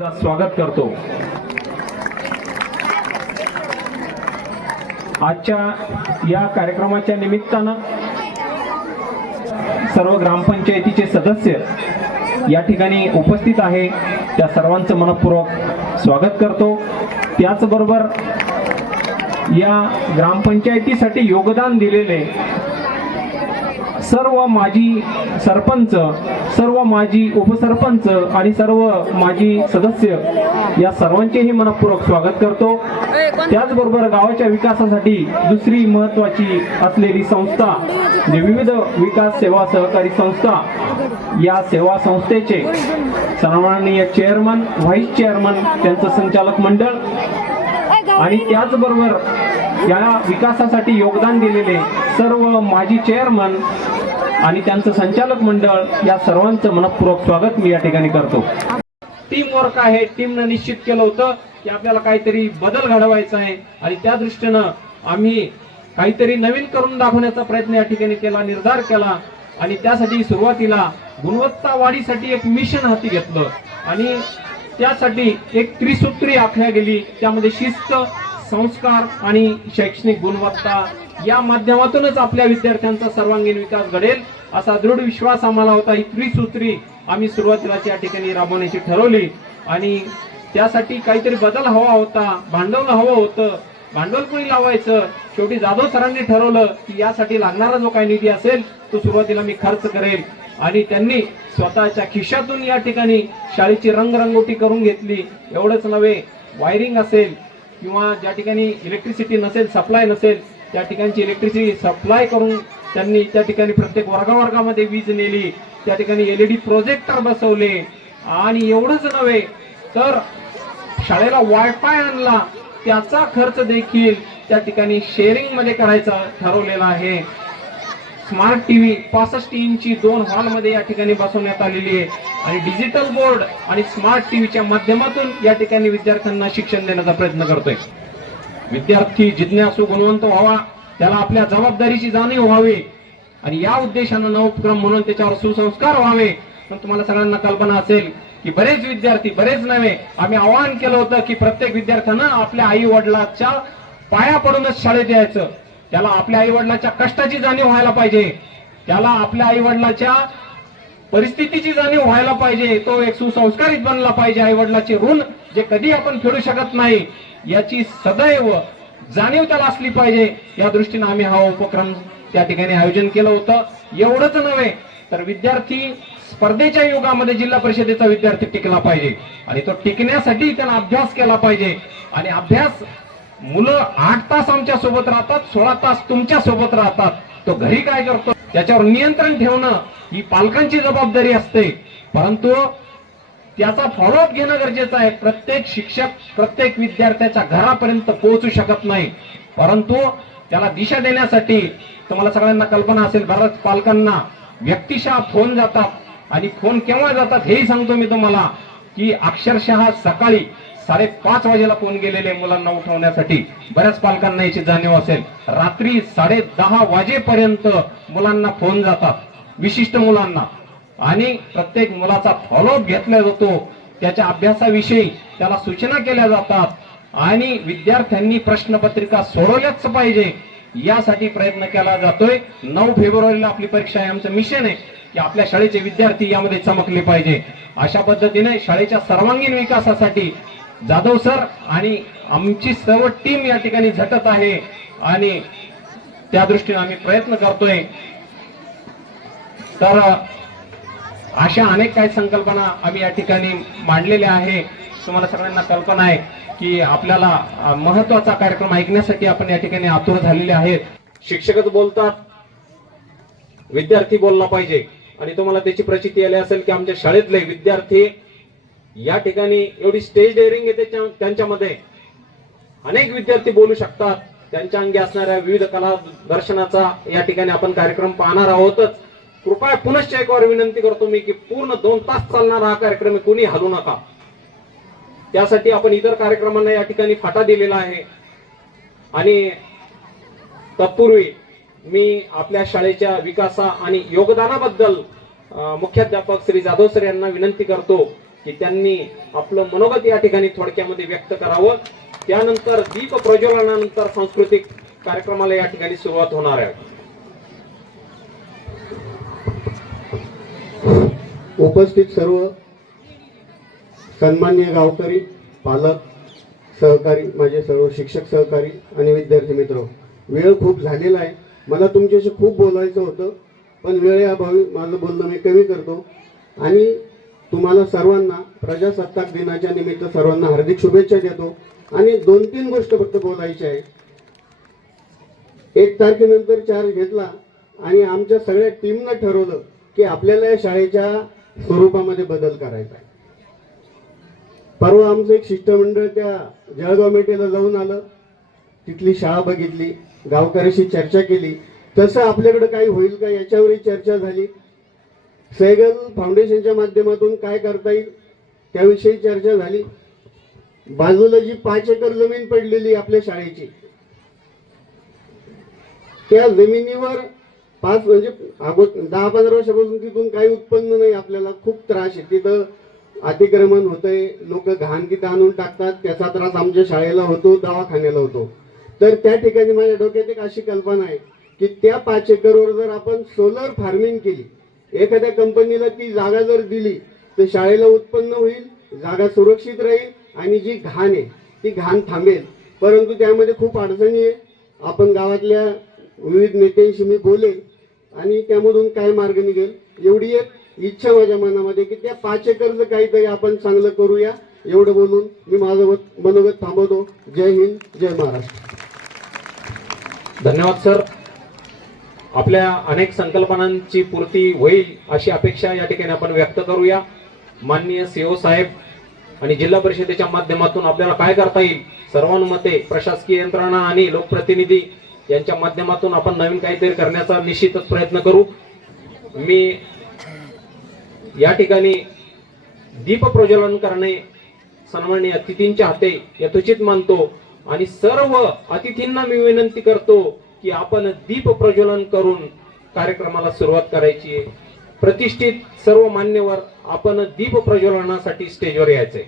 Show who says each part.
Speaker 1: स्वागत करतो. आजच्या या कार्यक्रमाच्या निमित्तानं सर्व ग्रामपंचायतीचे सदस्य या ठिकाणी उपस्थित आहे. त्या सर्वांचं मनपूर्वक स्वागत करतो. त्याचबरोबर या ग्रामपंचायतीसाठी योगदान दिलेले सर्व माजी सरपंच सर्व माजी उपसरपंच आणि सर्व माजी सदस्य या सर्वांचेही मनपूर्वक स्वागत करतो. त्याचबरोबर गावाच्या विकासासाठी दुसरी महत्वाची असलेली संस्था जे विविध विकास सेवा सहकारी संस्था या सेवा संस्थेचे सन्माननीय चेअरमन व्हाईस चेअरमन त्यांचं संचालक मंडळ आणि त्याचबरोबर या विकासासाठी योगदान दिलेले सर्व माजी चेअरमन आणि त्यांचं संचालक मंडळ या सर्वांचं मनपूर्वक स्वागत मी या ठिकाणी करतो. टीम वर्क आहे टीमनं निश्चित केलं होतं की आपल्याला काहीतरी बदल घडवायचा आहे आणि त्या दृष्टीनं आम्ही काहीतरी नवीन करून दाखवण्याचा प्रयत्न या ठिकाणी केला निर्धार केला आणि त्यासाठी सुरुवातीला गुणवत्ता वाढीसाठी एक मिशन हाती घेतलं आणि त्यासाठी एक त्रिसूत्री आखल्या गेली. त्यामध्ये शिस्त संस्कार आणि शैक्षणिक गुणवत्ता या माध्यमातूनच आपल्या विद्यार्थ्यांचा सर्वांगीण विकास घडेल असा दृढ विश्वास आम्हाला होता. ही त्रिसूत्री आम्ही सुरुवातीलाच या ठिकाणी राबवण्याची ठरवली आणि त्यासाठी काहीतरी बदल हवा होता भांडवल हवं होतं. भांडवल कोणी लावायचं? शेवटी जाधव सरांनी ठरवलं की यासाठी लागणारा जो काही निधी असेल तो सुरुवातीला मी खर्च करेल. आणि त्यांनी स्वतःच्या खिशातून या ठिकाणी शाळेची रंगरंगोटी करून घेतली. एवढंच नव्हे वायरिंग असेल किंवा ज्या ठिकाणी इलेक्ट्रिसिटी नसेल सप्लाय नसेल त्या ठिकाणची इलेक्ट्रिसिटी सप्लाय करून त्यांनी त्या ठिकाणी प्रत्येक वर्गावर्गामध्ये वीज नेली त्या ठिकाणी एल ई डी प्रोजेक्टर बसवले. आणि एवढंच नव्हे तर शाळेला वायफाय आणला. त्याचा खर्च देखील त्या ठिकाणी शेअरिंगमध्ये करायचा ठरवलेला आहे. स्मार्ट टीव्ही पासष्ट इंची दोन हॉलमध्ये या ठिकाणी बसवण्यात आलेली आहे. आणि डिजिटल बोर्ड आणि स्मार्ट टीव्हीच्या माध्यमातून या ठिकाणी विद्यार्थ्यांना शिक्षण देण्याचा प्रयत्न करतोय. विद्यार्थी जिज्ञासू गुणवंत व्हावा त्याला आपल्या जबाबदारीची जाणीव व्हावी आणि या उद्देशानं नवोपक्रम म्हणून त्याच्यावर सुसंस्कार व्हावे. पण तुम्हाला सगळ्यांना कल्पना असेल की बरेच विद्यार्थी बरेच नव्हे आम्ही आवाहन केलं होतं की प्रत्येक विद्यार्थ्यानं आपल्या आई वडिलाच्या पाया पडूनच शाळेत यायचं. त्याला आपल्या आई वडिलांच्या कष्टाची जाणीव व्हायला पाहिजे. त्याला आपल्या आई वडिलाच्या परिस्थितीची जाणीव व्हायला पाहिजे. तो एक सुसंस्कारित बनला पाहिजे आई वडिलाचे ऋण जे कधी आपण फेडू शकत नाही. याची सदैव जाणीव त्याला असली पाहिजे. या दृष्टीने आम्ही हा उपक्रम त्या ठिकाणी आयोजन केलं होतं. एवढंच नव्हे तर विद्यार्थी स्पर्धेच्या युगामध्ये जिल्हा परिषदेचा विद्यार्थी टिकला पाहिजे. आणि तो टिकण्यासाठी त्याला अभ्यास केला पाहिजे. आणि अभ्यास मुलं आठ तास आमच्यासोबत राहतात सोळा तास तुमच्यासोबत राहतात. तो घरी काय करतो? त्याच्यावर नियंत्रण ठेवणं ही पालकांची जबाबदारी असते. परंतु त्याचा फॉलोअप घेणं गरजेचं आहे. प्रत्येक शिक्षक प्रत्येक विद्यार्थ्याच्या घरापर्यंत पोहोचू शकत नाही. परंतु त्याला दिशा देण्यासाठी तुम्हाला सगळ्यांना कल्पना असेल बऱ्याच पालकांना व्यक्तिशः फोन जातात. आणि फोन केव्हा जातात हेही सांगतो मी तुम्हाला की अक्षरशः सकाळी साडेपाच वाजेला फोन गेलेले मुलांना उठवण्यासाठी. बऱ्याच पालकांना याची जाणीव असेल. रात्री साडे दहा वाजेपर्यंत मुलांना फोन जातात. विशिष्ट मुलांना. आणि प्रत्येक मुलाचा फॉलोअप घेतला जातो. त्याच्या अभ्यासाविषयी त्याला सूचना केल्या जातात. आणि विद्यार्थ्यांनी प्रश्नपत्रिका सोडवल्याच पाहिजे. यासाठी प्रयत्न केला जातोय. नऊ फेब्रुवारीला आपली परीक्षा आहे. आमचं मिशन आहे की आपल्या शाळेचे विद्यार्थी यामध्ये चमकले पाहिजे. अशा पद्धतीने शाळेच्या सर्वांगीण विकासासाठी जाधव सर आणि आमची सर्व टीम या ठिकाणी झटत आहे आणि त्या दृष्टीने आम्ही प्रयत्न करतोय. तर अशा अनेक काही संकल्पना आम्ही या ठिकाणी मांडलेल्या आहे. तुम्हाला सगळ्यांना कल्पना आहे की आपल्याला महत्त्वाचा कार्यक्रम ऐकण्यासाठी आपण या ठिकाणी आतुर झालेले आहेत. शिक्षकच बोलतात. विद्यार्थी बोलला पाहिजे. आणि तुम्हाला त्याची प्रचिती आली असेल की आमच्या शाळेतले विद्यार्थी या ठिकाणी एवढी स्टेज डेअरिंग येते त्यांच्यामध्ये. अनेक विद्यार्थी बोलू शकतात. त्यांच्या अंगी असणाऱ्या विविध कला दर्शनाचा या ठिकाणी आपण कार्यक्रम पाहणार आहोतच. कृपया पुनश्च एक वार विनंती करतो मी की पूर्ण दोन तास चालणारा हा कार्यक्रम कोणी हलू नका. त्यासाठी आपण इतर कार्यक्रमांना या ठिकाणी फाटा दिलेला आहे. आणि तत्पूर्वी मी आपल्या शाळेच्या विकासा आणि योगदानाबद्दल मुख्याध्यापक श्री जाधव सर यांना विनंती करतो की त्यांनी आपलं मनोगत या ठिकाणी थोडक्यामध्ये व्यक्त करावं. त्यानंतर दीप प्रज्वलनानंतर सांस्कृतिक कार्यक्रमाला या ठिकाणी सुरुवात होणार आहे.
Speaker 2: उपस्थित सर्व सन्मान्य गावकरी पालक सहकारी माझे सर्व शिक्षक सहकारी आणि विद्यार्थी मित्र वेळ खूप झालेला आहे. मला तुमच्याशी खूप बोलायचं होतं पण वेळेअभावी माझं बोलणं मी कमी करतो. आणि तुम्हाला सर्वांना प्रजासत्ताक दिनाच्या निमित्त सर्वांना हार्दिक शुभेच्छा देतो. आणि दोन तीन गोष्ट फक्त बोलायची आहे. एक तारखेनंतर चार्ज घेतला आणि आमच्या सगळ्या टीमनं ठरवलं की आपल्याला या शाळेच्या स्वरूपामध्ये बदल करायचा आहे. परवा आमचं एक शिष्टमंडळ त्या जळगाव मेटेला जाऊन आलं. तिथली शाळा बघितली गावकऱ्याशी चर्चा केली. तसं आपल्याकडे काही होईल का याच्यावरही चर्चा झाली. सैगल फाउंडेशनच्या माध्यमातून काय करता येईल त्याविषयी चर्चा झाली. बाजूला जी पाच एकर जमीन पडलेली आपल्या शाळेची त्या जमिनीवर पाच म्हणजे अगोदर दहा पंधरा वर्षापासून तिथून काही उत्पन्न नाही आपल्याला खूप त्रास आहे. तिथं अतिक्रमण होतंय लोक घाण तिथं आणून टाकतात त्याचा त्रास आमच्या शाळेला होतो दवाखान्याला होतो. तर त्या ठिकाणी माझ्या डोक्यात एक अशी कल्पना आहे की त्या पाच एकरवर जर आपण सोलर फार्मिंग केली एखाद्या कंपनीला ती जागा जर दिली तर शाळेला उत्पन्न होईल जागा सुरक्षित राहील आणि जी घाण आहे ती घाण थांबेल. परंतु त्यामध्ये खूप अडचणी आहे. आपण गावातल्या विविध नेत्यांशी मी बोलेल आणि त्यामधून काय मार्ग निघेल? एवढी एक इच्छा माझ्या मनामध्ये की त्या पाच एकरचं काहीतरी आपण चांगलं करूया एवढं बोलून मी माझं मत- मनोगत थांबवतो. जय हिंद जय महाराष्ट्र.
Speaker 1: धन्यवाद सर. आपल्या अनेक संकल्पनांची पूर्ती होईल अशी अपेक्षा या ठिकाणी आपण व्यक्त करूया. माननीय सीओ साहेब आणि जिल्हा परिषदेच्या माध्यमातून आपल्याला काय करता येईल? सर्वानुमते प्रशासकीय यंत्रणा आणि लोकप्रतिनिधी यांच्या माध्यमातून आपण नवीन काहीतरी करण्याचा निश्चितच प्रयत्न करू. मी या ठिकाणी दीप प्रज्वलन करणे सन्माननीय अतिथींच्या हाते यथोचित मानतो आणि सर्व अतिथींना मी विनंती करतो की आपण दीप प्रज्वलन करून कार्यक्रमाला सुरुवात करायची आहे. प्रतिष्ठित सर्व मान्यवर आपण दीप प्रज्वलनासाठी स्टेजवर यायचंय